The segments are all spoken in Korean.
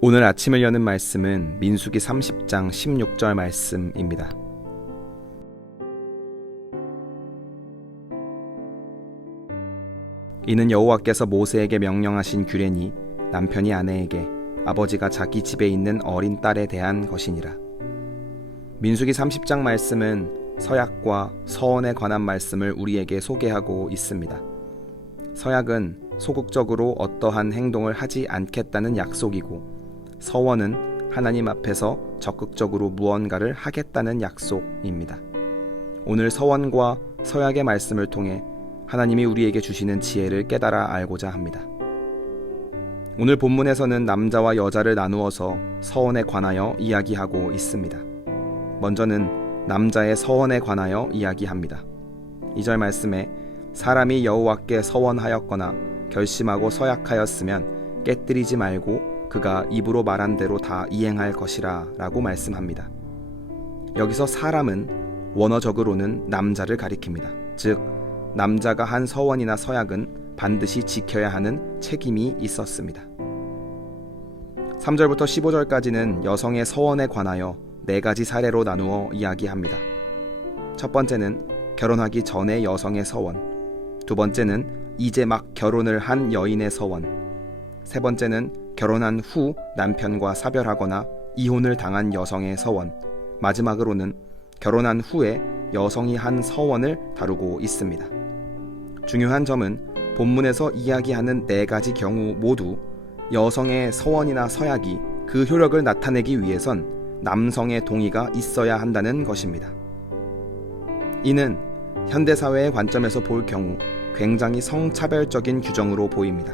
오늘 아침을 여는 말씀은 민수기 30장 16절 말씀입니다. 이는 여호와께서 모세에게 명령하신 규례니 남편이 아내에게 아버지가 자기 집에 있는 어린 딸에 대한 것이니라. 민수기 30장 말씀은 서약과 서원에 관한 말씀을 우리에게 소개하고 있습니다. 서약은 소극적으로 어떠한 행동을 하지 않겠다는 약속이고, 서원은 하나님 앞에서 적극적으로 무언가를 하겠다는 약속입니다. 오늘 서원과 서약의 말씀을 통해 하나님이 우리에게 주시는 지혜를 깨달아 알고자 합니다. 오늘 본문에서는 남자와 여자를 나누어서 서원에 관하여 이야기하고 있습니다. 먼저는 남자의 서원에 관하여 이야기합니다. 2절 말씀에 사람이 여호와께 서원하였거나 결심하고 서약하였으면 깨뜨리지 말고 그가 입으로 말한 대로 다 이행할 것이라 라고 말씀합니다. 여기서 사람은 원어적으로는 남자를 가리킵니다. 즉 남자가 한 서원이나 서약은 반드시 지켜야 하는 책임이 있었습니다. 3절부터 15절까지는 여성의 서원에 관하여 4가지 사례로 나누어 이야기합니다. 첫 번째는 결혼하기 전의 여성의 서원, 두 번째는 이제 막 결혼을 한 여인의 서원, 세 번째는 결혼한 후 남편과 사별하거나 이혼을 당한 여성의 서원, 마지막으로는 결혼한 후에 여성이 한 서원을 다루고 있습니다. 중요한 점은 본문에서 이야기하는 4가지 경우 모두 여성의 서원이나 서약이 그 효력을 나타내기 위해선 남성의 동의가 있어야 한다는 것입니다. 이는 현대사회의 관점에서 볼 경우 굉장히 성차별적인 규정으로 보입니다.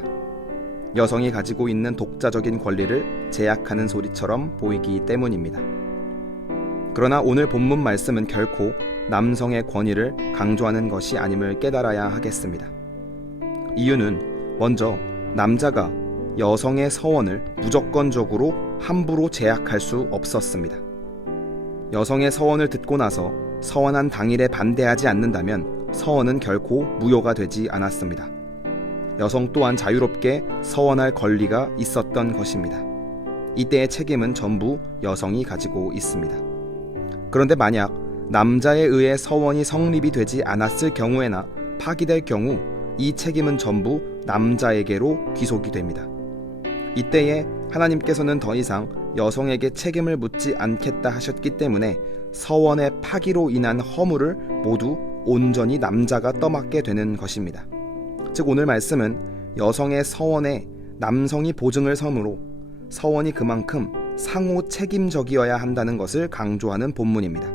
여성이 가지고 있는 독자적인 권리를 제약하는 소리처럼 보이기 때문입니다. 그러나 오늘 본문 말씀은 결코 남성의 권위를 강조하는 것이 아님을 깨달아야 하겠습니다. 이유는 먼저 남자가 여성의 서원을 무조건적으로 함부로 제약할 수 없었습니다. 여성의 서원을 듣고 나서 서원한 당일에 반대하지 않는다면 서원은 결코 무효가 되지 않았습니다. 여성 또한 자유롭게 서원할 권리가 있었던 것입니다. 이때의 책임은 전부 여성이 가지고 있습니다. 그런데 만약 남자에 의해 서원이 성립이 되지 않았을 경우에나 파기될 경우 이 책임은 전부 남자에게로 귀속이 됩니다. 이때에 하나님께서는 더 이상 여성에게 책임을 묻지 않겠다 하셨기 때문에 서원의 파기로 인한 허물을 모두 온전히 남자가 떠맡게 되는 것입니다. 즉 오늘 말씀은 여성의 서원에 남성이 보증을 서므로 서원이 그만큼 상호 책임적이어야 한다는 것을 강조하는 본문입니다.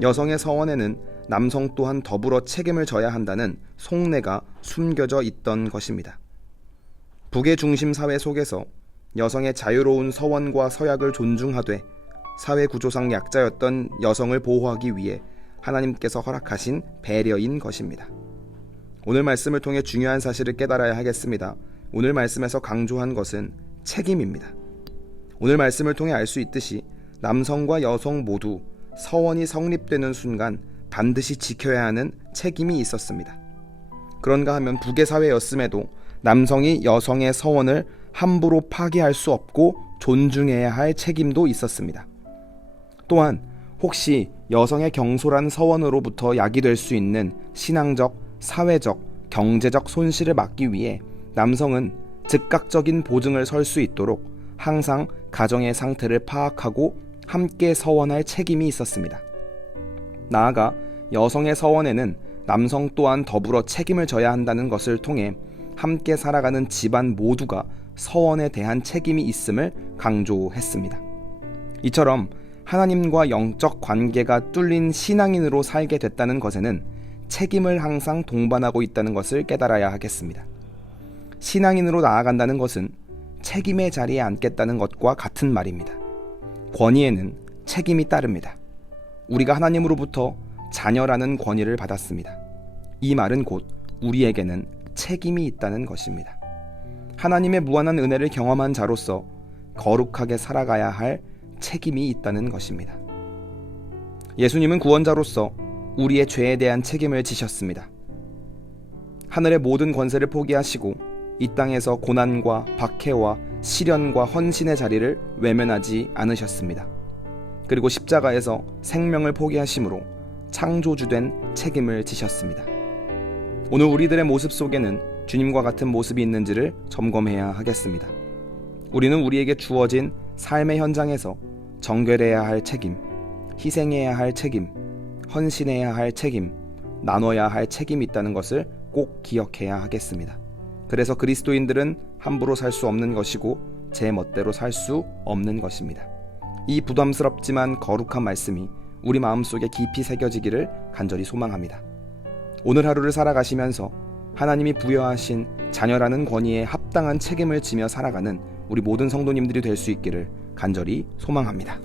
여성의 서원에는 남성 또한 더불어 책임을 져야 한다는 속내가 숨겨져 있던 것입니다. 북의 중심 사회 속에서 여성의 자유로운 서원과 서약을 존중하되 사회 구조상 약자였던 여성을 보호하기 위해 하나님께서 허락하신 배려인 것입니다. 오늘 말씀을 통해 중요한 사실을 깨달아야 하겠습니다. 오늘 말씀에서 강조한 것은 책임입니다. 오늘 말씀을 통해 알 수 있듯이 남성과 여성 모두 서원이 성립되는 순간 반드시 지켜야 하는 책임이 있었습니다. 그런가 하면 북의 사회였음에도 남성이 여성의 서원을 함부로 파기할 수 없고 존중해야 할 책임도 있었습니다. 또한 혹시 여성의 경솔한 서원으로부터 야기될 수 있는 신앙적, 사회적, 경제적 손실을 막기 위해 남성은 즉각적인 보증을 설 수 있도록 항상 가정의 상태를 파악하고 함께 서원할 책임이 있었습니다. 나아가 여성의 서원에는 남성 또한 더불어 책임을 져야 한다는 것을 통해 함께 살아가는 집안 모두가 서원에 대한 책임이 있음을 강조했습니다. 이처럼 하나님과 영적 관계가 뚫린 신앙인으로 살게 됐다는 것에는 책임을 항상 동반하고 있다는 것을 깨달아야 하겠습니다. 신앙인으로 나아간다는 것은 책임의 자리에 앉겠다는 것과 같은 말입니다. 권위에는 책임이 따릅니다. 우리가 하나님으로부터 자녀라는 권위를 받았습니다. 이 말은 곧 우리에게는 책임이 있다는 것입니다. 하나님의 무한한 은혜를 경험한 자로서 거룩하게 살아가야 할 책임이 있다는 것입니다. 예수님은 구원자로서 우리의 죄에 대한 책임을 지셨습니다. 하늘의 모든 권세를 포기하시고 이 땅에서 고난과 박해와 시련과 헌신의 자리를 외면하지 않으셨습니다. 그리고 십자가에서 생명을 포기하심으로 창조주된 책임을 지셨습니다. 오늘 우리들의 모습 속에는 주님과 같은 모습이 있는지를 점검해야 하겠습니다. 우리는 우리에게 주어진 삶의 현장에서 정결해야 할 책임, 희생해야 할 책임, 헌신해야 할 책임, 나눠야 할 책임이 있다는 것을 꼭 기억해야 하겠습니다. 그래서 그리스도인들은 함부로 살 수 없는 것이고 제 멋대로 살 수 없는 것입니다. 이 부담스럽지만 거룩한 말씀이 우리 마음속에 깊이 새겨지기를 간절히 소망합니다. 오늘 하루를 살아가시면서 하나님이 부여하신 자녀라는 권위에 합당한 책임을 지며 살아가는 우리 모든 성도님들이 될 수 있기를 간절히 소망합니다.